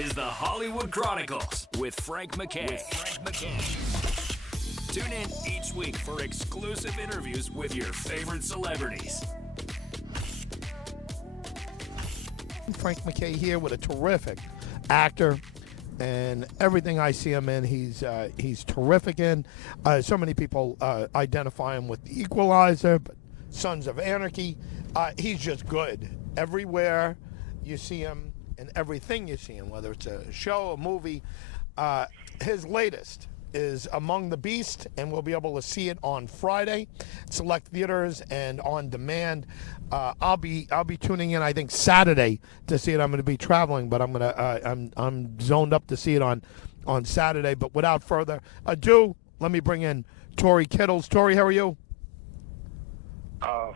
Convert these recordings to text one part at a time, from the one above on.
is the Hollywood Chronicles with Frank MacKay. Tune in each week for exclusive interviews with your favorite celebrities. Frank MacKay here with a terrific actor, and everything I see him in, he's terrific in. So many people identify him with the Equalizer, but Sons of Anarchy. He's just good everywhere you see him, and everything you see him, whether it's a show, a movie. His latest is Among the Beast, and we'll be able to see it on Friday, select theaters and on demand. I'll be tuning in, I think, Saturday to see it. I'm going to be traveling, but I'm zoned up to see it on Saturday. But without further ado, let me bring in Tory Kittles. Tory, how are you?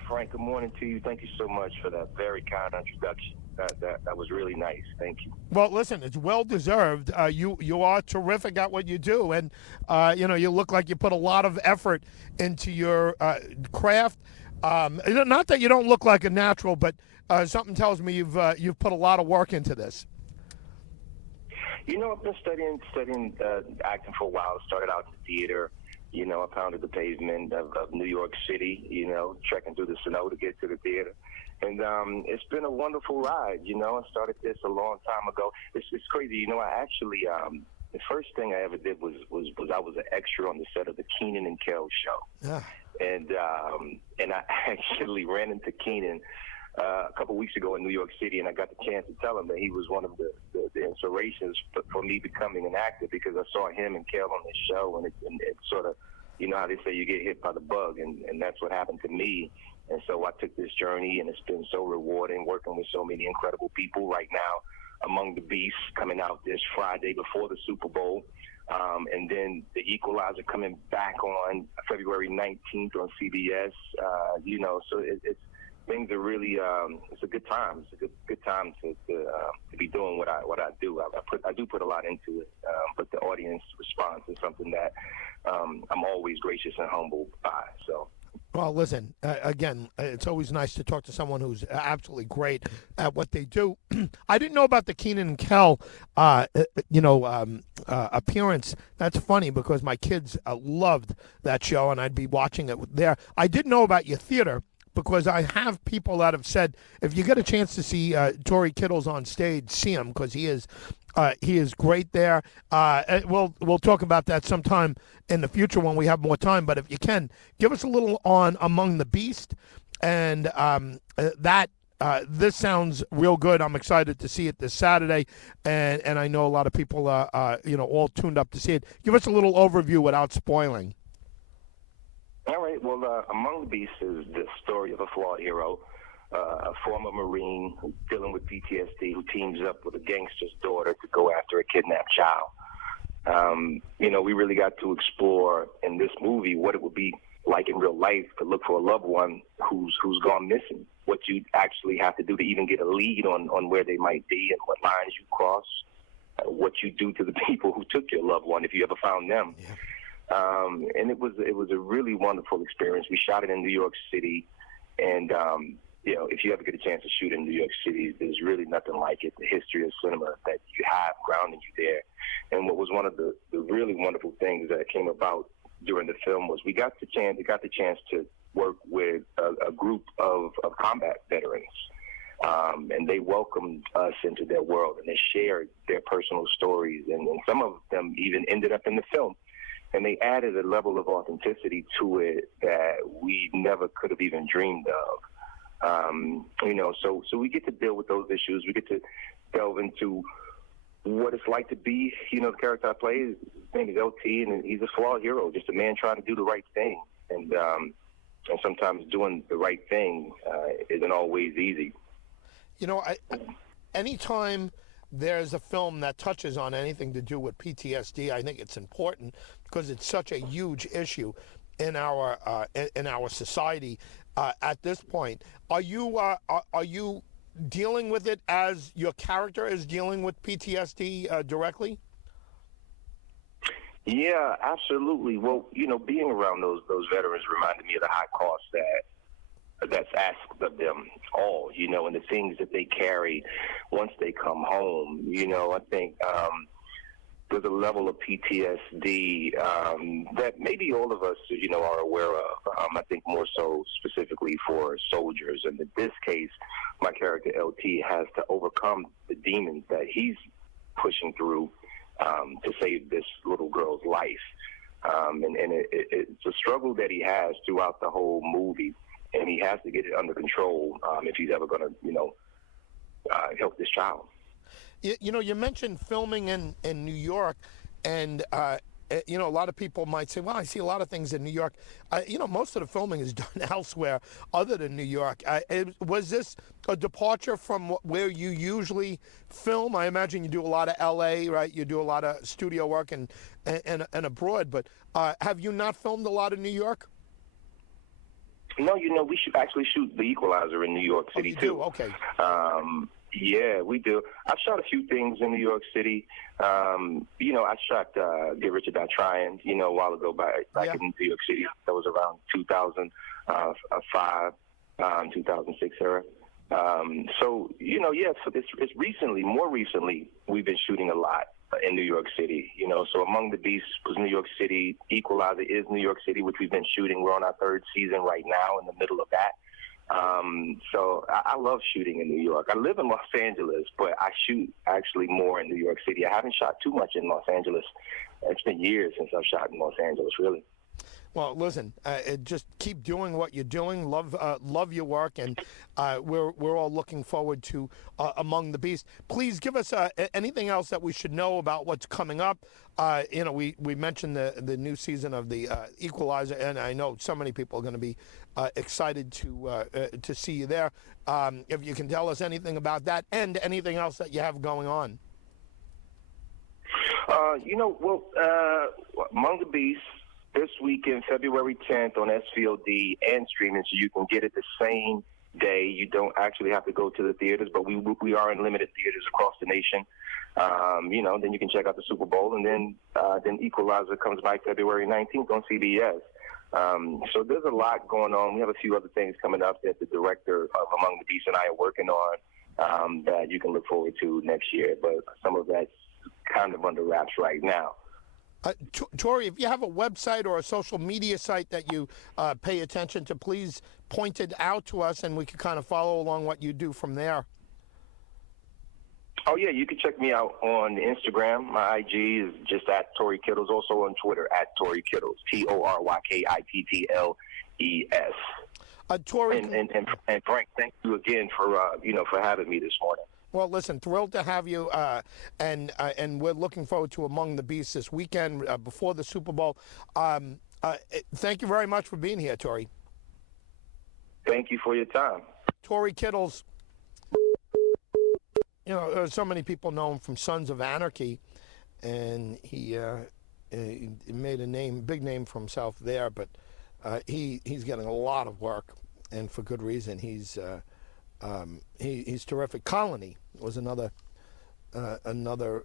Frank, good morning to you. Thank you so much for that very kind introduction. That was really nice. Thank you. Well, listen, it's well deserved. You are terrific at what you do, and you look like you put a lot of effort into your craft. Not that you don't look like a natural, but something tells me you've put a lot of work into this. I've been studying acting for a while. Started out in theater. I pounded the pavement of New York City, trekking through the snow to get to the theater. And it's been a wonderful ride. I started this a long time ago. It's crazy. I actually, the first thing I ever did was I was an extra on the set of the Kenan and Kel show. Yeah. And I actually ran into Kenan a couple weeks ago in New York City, and I got the chance to tell him that he was one of the inspirations for me becoming an actor, because I saw him and Kel on this show, and it sort of, how they say you get hit by the bug, and that's what happened to me. And so I took this journey, and it's been so rewarding working with so many incredible people. Right now, Among the Beasts coming out this Friday before the Super Bowl, and then The Equalizer coming back on February 19th on CBS. So it's things are really it's a good time. It's a good time to be doing what I do. I do put a lot into it, but the audience response is something that I'm always gracious and humbled by. So. Well, listen, again, it's always nice to talk to someone who's absolutely great at what they do. I didn't know about the Kenan and Kel, appearance. That's funny, because my kids loved that show, and I'd be watching it there. I did know about your theater, because I have people that have said, if you get a chance to see Tory Kittles on stage, see him, because he is great there. We'll talk about that sometime in the future when we have more time. But if you can, give us a little on Among the Beast, and this sounds real good. I'm excited to see it this Saturday, and I know a lot of people all tuned up to see it. Give us a little overview without spoiling. All right. Well, Among the Beasts is the story of a flawed hero, a former Marine dealing with PTSD, who teams up with a gangster's daughter to go after a kidnapped child. We really got to explore in this movie what it would be like in real life to look for a loved one who's gone missing, what you actually have to do to even get a lead on where they might be and what lines you cross, what you do to the people who took your loved one if you ever found them. Yeah. And it was a really wonderful experience. We shot it in New York City, and if you ever get a chance to shoot in New York City, there's really nothing like it. The history of cinema that you have grounding you there. And what was one of the really wonderful things that came about during the film was we got the chance to work with a group of combat veterans. And they welcomed us into their world, and they shared their personal stories, and some of them even ended up in the film. And they added a level of authenticity to it that we never could have even dreamed of. So we get to deal with those issues. We get to delve into what it's like to be, the character I play, his name is LT, and he's a flawed hero, just a man trying to do the right thing. And sometimes doing the right thing isn't always easy. Anytime there's a film that touches on anything to do with PTSD, I think it's important, because it's such a huge issue in our society at this point. Are you dealing with it as your character is dealing with PTSD directly? Yeah, absolutely. Well, being around those veterans reminded me of the high cost that that's asked of them all, and the things that they carry once they come home. I think there's a level of PTSD that maybe all of us, are aware of. I think more so specifically for soldiers. And in this case, my character LT has to overcome the demons that he's pushing through to save this little girl's life. It's a struggle that he has throughout the whole movie, and he has to get it under control if he's ever going to, help this child. You mentioned filming in New York, and a lot of people might say, well, I see a lot of things in New York. Most of the filming is done elsewhere other than New York. Was this a departure from where you usually film? I imagine you do a lot of L.A., right? You do a lot of studio work and abroad, but have you not filmed a lot of New York? No, we should actually shoot The Equalizer in New York City, you too. Do? Okay. Yeah, we do. I've shot a few things in New York City. I shot Get Rich or Die Trying, a while ago back in New York City. That was around 2005, 2006 era. So it's more recently, we've been shooting a lot in New York City. So Among the Beasts was New York City. Equalizer is New York City, which we've been shooting. We're on our third season right now, in the middle of that. So I love shooting in New York. I live in Los Angeles, but I shoot actually more in New York City. I haven't shot too much in Los Angeles. It's been years since I've shot in Los Angeles, really. Well, listen, just keep doing what you're doing. Love your work, and we're all looking forward to Among the Beasts. Please give us anything else that we should know about what's coming up. We mentioned the new season of the Equalizer, and I know so many people are going to be excited to see you there. If you can tell us anything about that and anything else that you have going on. Among the Beasts, this weekend, February 10th on SVOD and streaming, so you can get it the same day. You don't actually have to go to the theaters, but we are in limited theaters across the nation. Then you can check out the Super Bowl, and then Equalizer comes by February 19th on CBS. So there's a lot going on. We have a few other things coming up that the director of Among the Beasts and I are working on that you can look forward to next year, but some of that's kind of under wraps right now. Tory, if you have a website or a social media site that you pay attention to, please point it out to us, and we can kind of follow along what you do from there. Oh, yeah, you can check me out on Instagram. My IG is just at Tory Kittles. Also on Twitter at Tory Kittles, ToryKittles. Tory, and Frank, thank you again for having me this morning. Well, listen, thrilled to have you, and we're looking forward to Among the Beasts this weekend before the Super Bowl. Thank you very much for being here, Tory. Thank you for your time. Tory Kittles, so many people know him from Sons of Anarchy, and he made a big name for himself there, but he's getting a lot of work, and for good reason. He's terrific. Colony was another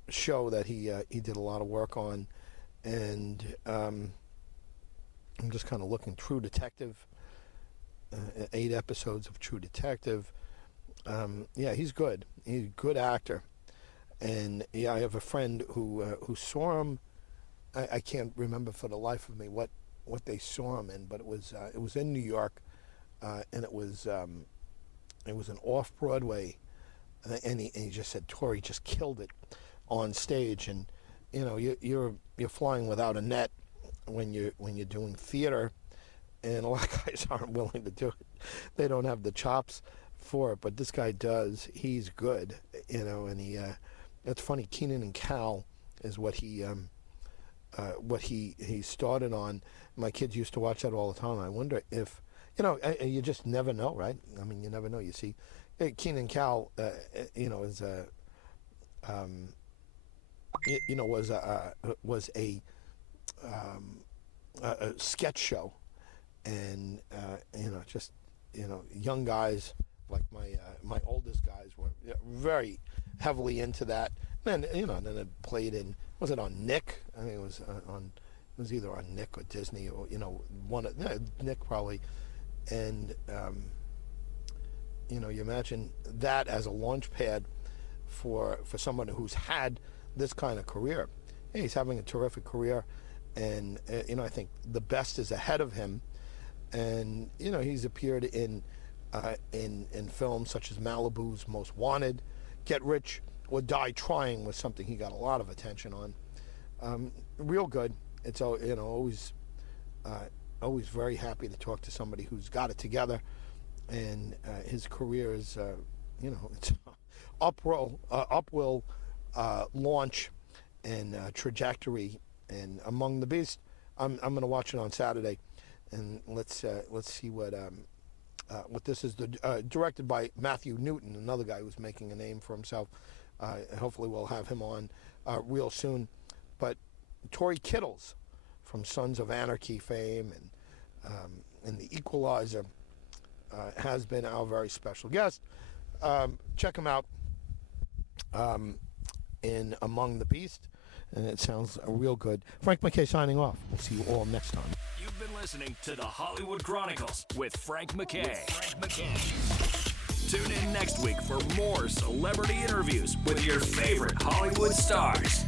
show that he did a lot of work on, and I'm just kind of looking. True Detective, 8 episodes of True Detective. He's good. He's a good actor, and I have a friend who saw him. I can't remember for the life of me what they saw him in, but it was in New York, and it was an off-Broadway, and he just said, Tory just killed it on stage, and you're flying without a net when you're doing theater, and a lot of guys aren't willing to do it. They don't have the chops for it, but this guy does. He's good, and he. That's funny. Kenan and Cal is what he started on. My kids used to watch that all the time. I wonder if. You just never know, right? I mean, you never know. You see, Kenan and Cal, is was a sketch show, and young guys like my oldest guys were very heavily into that. And then it played in. Was it on Nick? I think it was on. It was either on Nick or Disney, or one of Nick probably. And you imagine that as a launch pad for someone who's had this kind of career. Yeah, he's having a terrific career, and I think the best is ahead of him. And he's appeared in films such as Malibu's Most Wanted, Get Rich or Die Trying was something he got a lot of attention on. Real good. It's always very happy to talk to somebody who's got it together, and his career is it's upwill launch and trajectory. And Among the Beast, I'm going to watch it on Saturday, and let's see what this is. Directed by Matthew Newton, another guy who's making a name for himself. Hopefully we'll have him on real soon. But Tory Kittles from Sons of Anarchy fame and the Equalizer has been our very special guest. Check him out in Among the Beast, and it sounds real good. Frank MacKay signing off. We'll see you all next time. You've been listening to the Hollywood Chronicles with Frank MacKay. Tune in next week for more celebrity interviews with your favorite Hollywood stars.